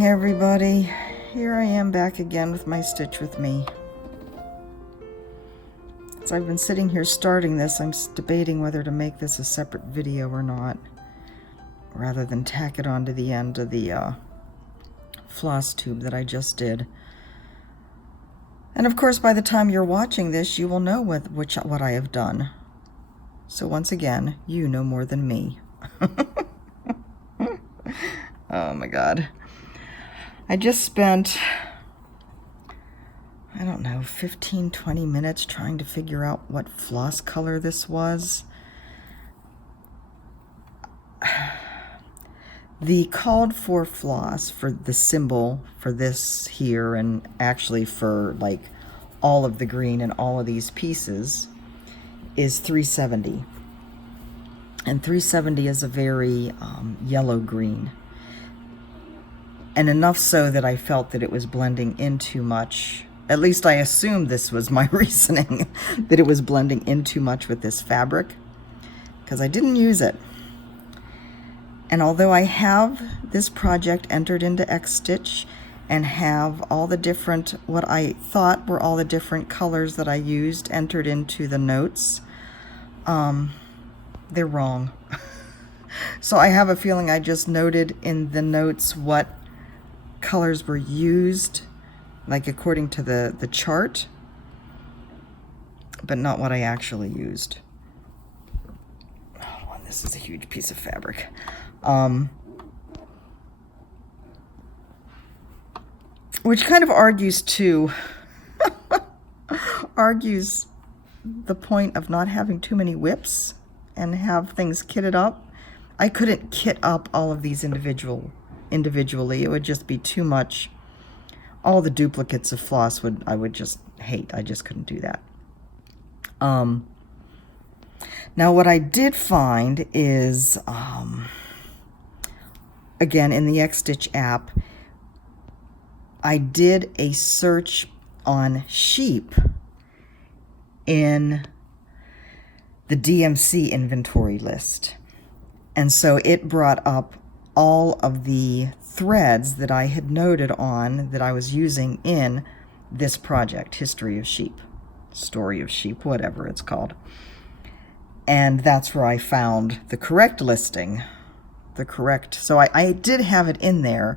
morning, everybody. Here I am back again with my Stitch With Me. As I've been sitting here starting this, I'm debating whether to make this a separate video or not, rather than tack it onto the end of the floss tube that I just did. And of course, by the time you're watching this, you will know what I have done. So once again, you know more than me. Oh my God. I just spent, I don't know, 15, 20 minutes trying to figure out what floss color this was. The called for floss for the symbol for this here, and actually for like all of the green and all of these pieces, is 370. And 370 is a very yellow green. And enough so that I felt that it was blending in too much. At least I assumed this was my reasoning, that it was blending in too much with this fabric, because I didn't use it. And although I have this project entered into Xstitch and have all the different, what I thought were all the different colors that I used entered into the notes, they're wrong. So I have a feeling I just noted in the notes what colors were used, like according to the chart, but not what I actually used. Oh, this is a huge piece of fabric. Which kind of argues too, argues the point of not having too many whips and have things kitted up. I couldn't kit up all of these individually. It would just be too much. All the duplicates of floss I would just hate. I just couldn't do that. Now what I did find is, again, in the Xstitch app, I did a search on sheep in the DMC inventory list. And so it brought up all of the threads that I had noted on that I was using in this project, History of Sheep, Story of Sheep, whatever it's called. And that's where I found the correct listing, so I did have it in there.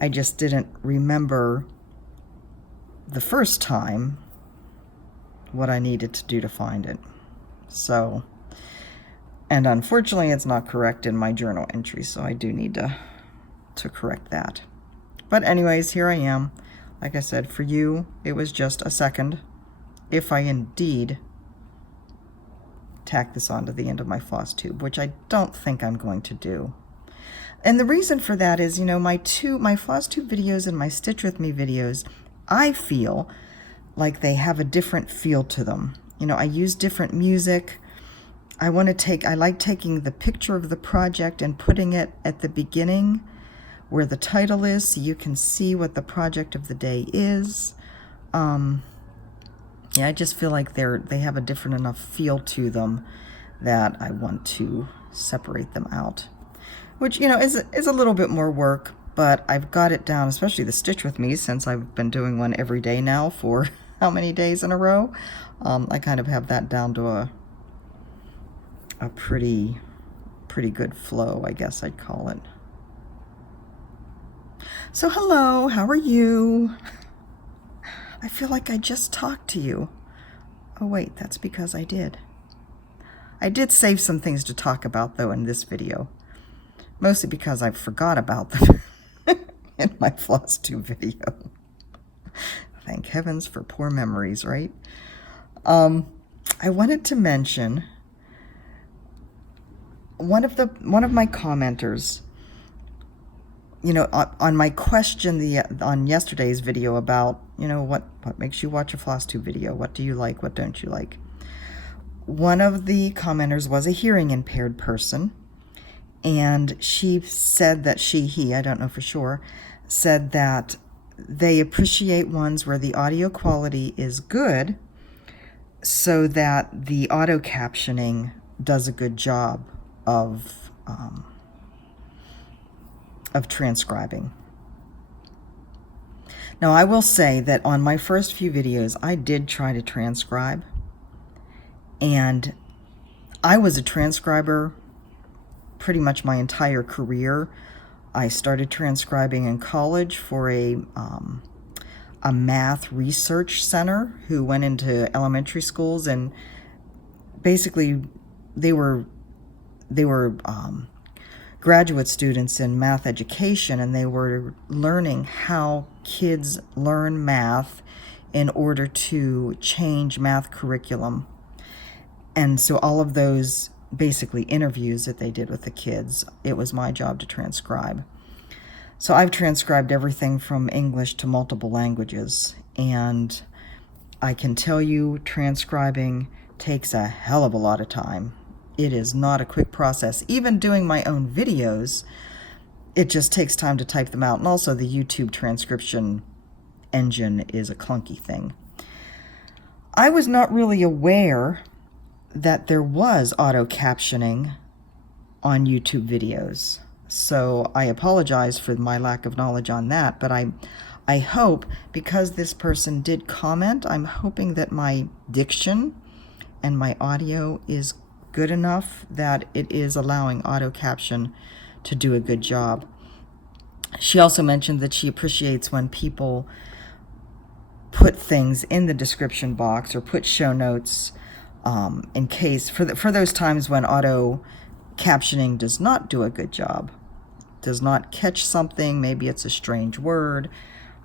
I just didn't remember the first time what I needed to do to find it. So, and unfortunately it's not correct in my journal entry, so I do need to correct that. But anyways, here I am. Like I said, for you, it was just a second, if I indeed tack this onto the end of my floss tube, which I don't think I'm going to do. And the reason for that is, you know, my floss tube videos and my Stitch With Me videos, I feel like they have a different feel to them. You know, I use different music. I like taking the picture of the project and putting it at the beginning where the title is, so you can see what the project of the day is. Yeah, I just feel like they have a different enough feel to them that I want to separate them out. Which, you know, is a little bit more work, but I've got it down, especially the Stitch With Me, since I've been doing one every day now for how many days in a row. I kind of have that down to a pretty good flow, I guess I'd call it. So hello, how are you? I feel like I just talked to you. Oh wait, that's because I did. I did save some things to talk about though in this video. Mostly because I forgot about them in my floss tube video. Thank heavens for poor memories, right? I wanted to mention one of my commenters, you know, on my question on yesterday's video about, you know, what makes you watch a floss tube video? What do you like? What don't you like? One of the commenters was a hearing impaired person, and she said that he, I don't know for sure, said that they appreciate ones where the audio quality is good so that the auto captioning does a good job of transcribing. Now, I will say that on my first few videos, I did try to transcribe, and I was a transcriber pretty much my entire career. I started transcribing in college for a math research center who went into elementary schools, and basically they were graduate students in math education, and they were learning how kids learn math in order to change math curriculum. And so all of those basically interviews that they did with the kids, it was my job to transcribe. So I've transcribed everything from English to multiple languages, and I can tell you transcribing takes a hell of a lot of time. It is not a quick process. Even doing my own videos, it just takes time to type them out. And also the YouTube transcription engine is a clunky thing. I was not really aware that there was auto captioning on YouTube videos. So I apologize for my lack of knowledge on that, but I hope, because this person did comment, I'm hoping that my diction and my audio is good enough that it is allowing auto caption to do a good job. She also mentioned that she appreciates when people put things in the description box or put show notes in case, for those times when auto captioning does not do a good job, does not catch something, maybe it's a strange word,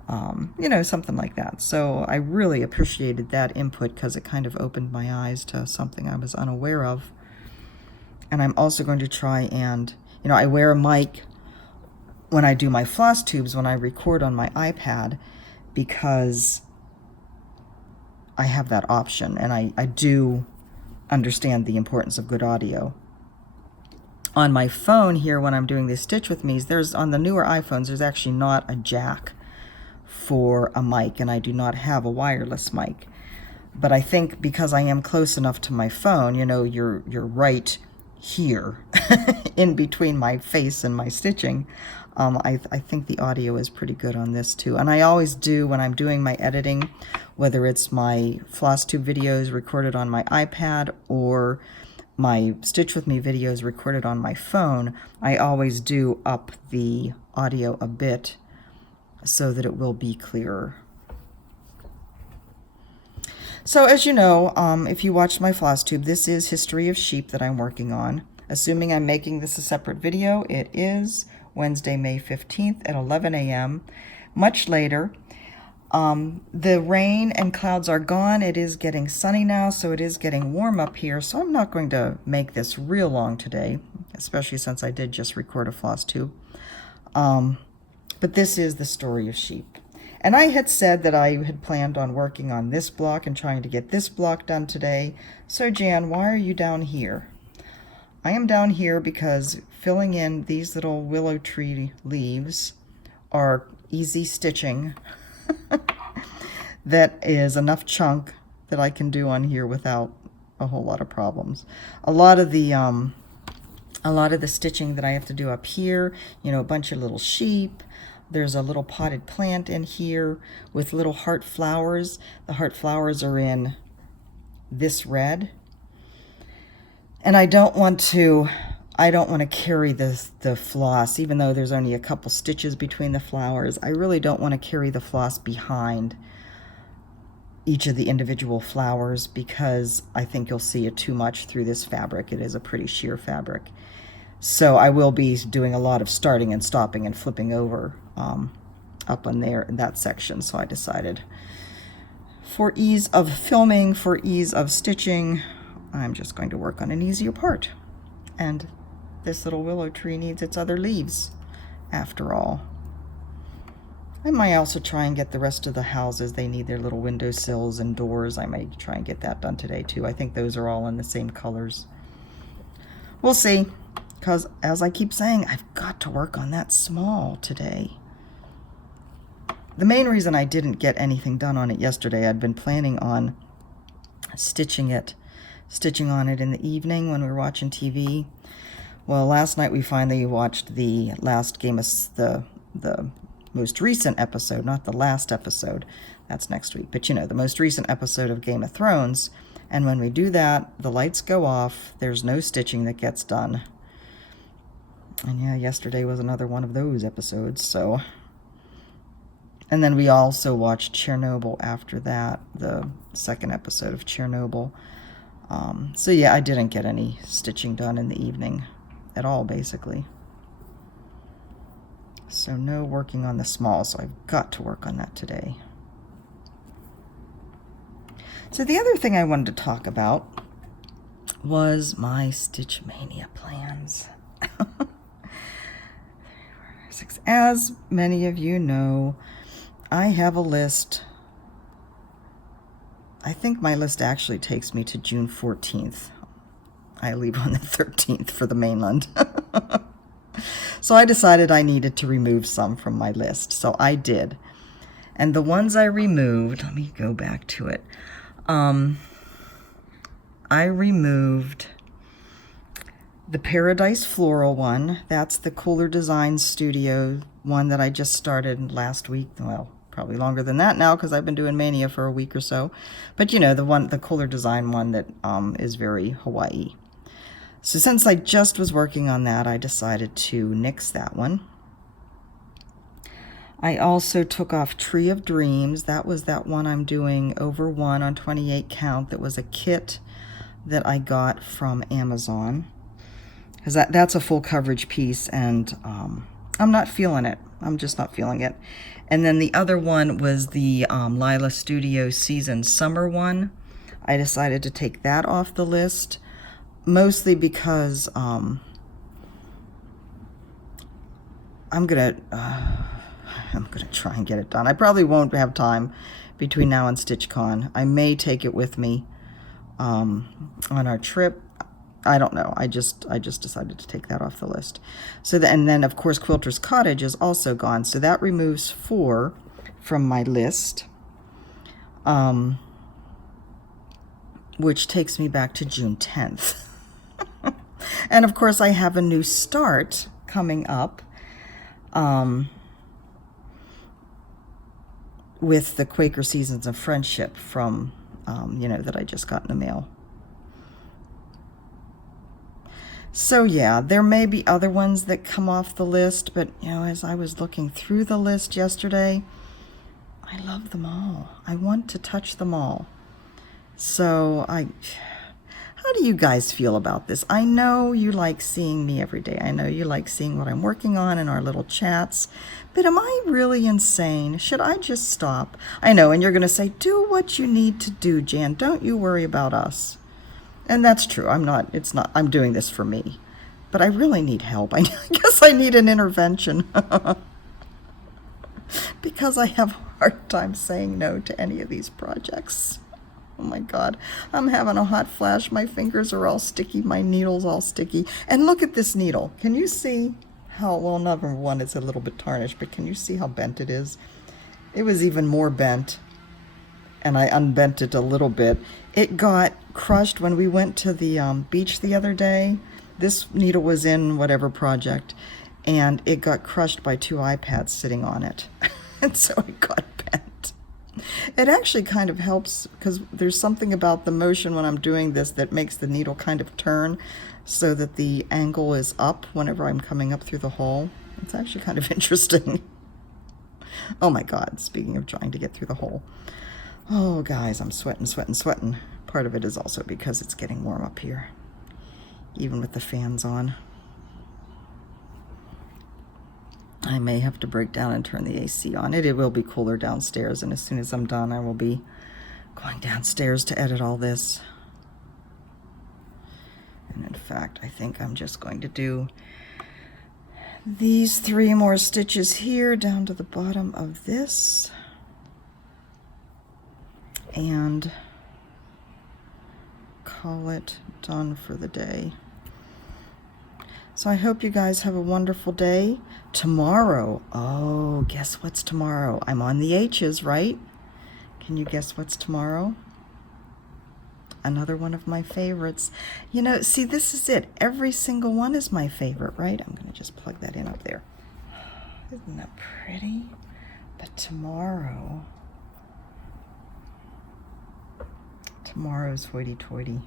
something like that. So I really appreciated that input because it kind of opened my eyes to something I was unaware of. And I'm also going to try and, I wear a mic when I do my floss tubes, when I record on my iPad, because I have that option, and I do understand the importance of good audio. On my phone here, when I'm doing this Stitch With Me's, on the newer iPhones, there's actually not a jack for a mic, and I do not have a wireless mic. But I think because I am close enough to my phone, you're right here in between my face and my stitching, I think the audio is pretty good on this too. And I always do when I'm doing my editing, whether it's my floss tube videos recorded on my iPad or my Stitch With Me videos recorded on my phone, I always do up the audio a bit so that it will be clearer. So as you know, if you watched my floss tube, this is History of Sheep that I'm working on. Assuming I'm making this a separate video, it is Wednesday, May 15th at 11 a.m. Much later. The rain and clouds are gone. It is getting sunny now, so it is getting warm up here. So I'm not going to make this real long today, especially since I did just record a floss tube. But this is the story of sheep. And I had said that I had planned on working on this block and trying to get this block done today. So Jan, why are you down here? I am down here because filling in these little willow tree leaves are easy stitching. That is enough chunk that I can do on here without a whole lot of problems. A lot of the stitching that I have to do up here, a bunch of little sheep. There's a little potted plant in here with little heart flowers. The heart flowers are in this red. And I don't want to carry the floss, even though there's only a couple stitches between the flowers. I really don't want to carry the floss behind each of the individual flowers because I think you'll see it too much through this fabric. It is a pretty sheer fabric. So I will be doing a lot of starting and stopping and flipping over up on there in that section. So I decided for ease of filming, for ease of stitching, I'm just going to work on an easier part. And this little willow tree needs its other leaves after all. I might also try and get the rest of the houses. They need their little windowsills and doors. I might try and get that done today too. I think those are all in the same colors. We'll see. Because, as I keep saying, I've got to work on that small today. The main reason I didn't get anything done on it yesterday, I'd been planning on stitching on it in the evening when we were watching TV. Well, last night we finally watched the last game of the most recent episode, not the last episode. That's next week. But, you know, the most recent episode of Game of Thrones. And when we do that, the lights go off. There's no stitching that gets done. And yeah, yesterday was another one of those episodes, so. And then we also watched Chernobyl after that, the second episode of Chernobyl. So yeah, I didn't get any stitching done in the evening at all, basically. So no working on the small, so I've got to work on that today. So the other thing I wanted to talk about was my Stitch Mania plans. As many of you know, I have a list. I think my list actually takes me to June 14th. I leave on the 13th for the mainland. So I decided I needed to remove some from my list. So I did. And the ones I removed, let me go back to it. I removed the Paradise Floral one. That's the Cooler Design Studio one that I just started last week. Well, probably longer than that now because I've been doing Mania for a week or so. But you know, the Cooler Design one that is very Hawaii. So since I just was working on that, I decided to nix that one. I also took off Tree of Dreams. That was that one I'm doing over 1 on 28 count. That was a kit that I got from Amazon. Because that's a full coverage piece, and I'm not feeling it. I'm just not feeling it. And then the other one was the Lila Studio Season Summer one. I decided to take that off the list, mostly because I'm gonna try and get it done. I probably won't have time between now and StitchCon. I may take it with me on our trip. I don't know. I just decided to take that off the list. So and then of course Quilter's Cottage is also gone. So that removes 4 from my list, which takes me back to June 10th. And of course I have a new start coming up with the Quaker Seasons of Friendship from, you know, that I just got in the mail. So yeah, there may be other ones that come off the list, but you know, as I was looking through the list yesterday, I love them all. I want to touch them all. So how do you guys feel about this? I know you like seeing me every day. I know you like seeing what I'm working on in our little chats, but am I really insane? Should I just stop? I know, and you're going to say, do what you need to do, Jan. Don't you worry about us. And that's true. I'm doing this for me. But I really need help. I guess I need an intervention. Because I have a hard time saying no to any of these projects. Oh my God. I'm having a hot flash. My fingers are all sticky. My needle's all sticky. And look at this needle. Can you see how, well, number one, it's a little bit tarnished, but can you see how bent it is? It was even more bent. And I unbent it a little bit. It got crushed when we went to the beach the other day. This needle was in whatever project, and it got crushed by 2 iPads sitting on it. And so it got bent. It actually kind of helps because there's something about the motion when I'm doing this that makes the needle kind of turn so that the angle is up whenever I'm coming up through the hole. It's actually kind of interesting. Oh my God, speaking of trying to get through the hole. Oh, guys, I'm sweating. Part of it is also because it's getting warm up here, even with the fans on. I may have to break down and turn the AC on. It will be cooler downstairs, and as soon as I'm done, I will be going downstairs to edit all this. And in fact, I think I'm just going to do these 3 more stitches here down to the bottom of this. And call it done for the day. So I hope you guys have a wonderful day. Tomorrow, oh, guess what's tomorrow? I'm on the H's, right? Can you guess what's tomorrow? Another one of my favorites. You know, see, this is it. Every single one is my favorite, right? I'm going to just plug that in up there. Isn't that pretty? But tomorrow's hoity-toity.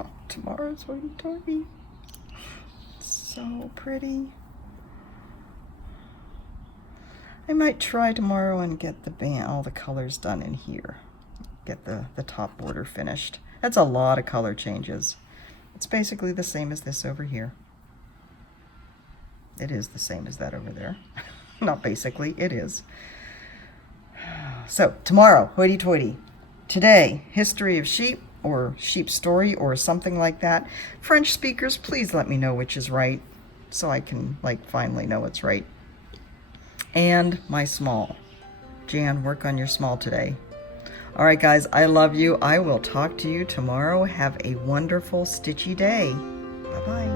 Oh, tomorrow's hoity-toity. So pretty. I might try tomorrow and get the band, all the colors done in here. Get the top border finished. That's a lot of color changes. It's basically the same as this over here. It is the same as that over there. Not basically, it is. So, tomorrow, hoity-toity. Today, history of sheep, or sheep story, or something like that. French speakers, please let me know which is right, so I can, like, finally know what's right. And my small. Jan, work on your small today. All right, guys, I love you. I will talk to you tomorrow. Have a wonderful, stitchy day. Bye-bye.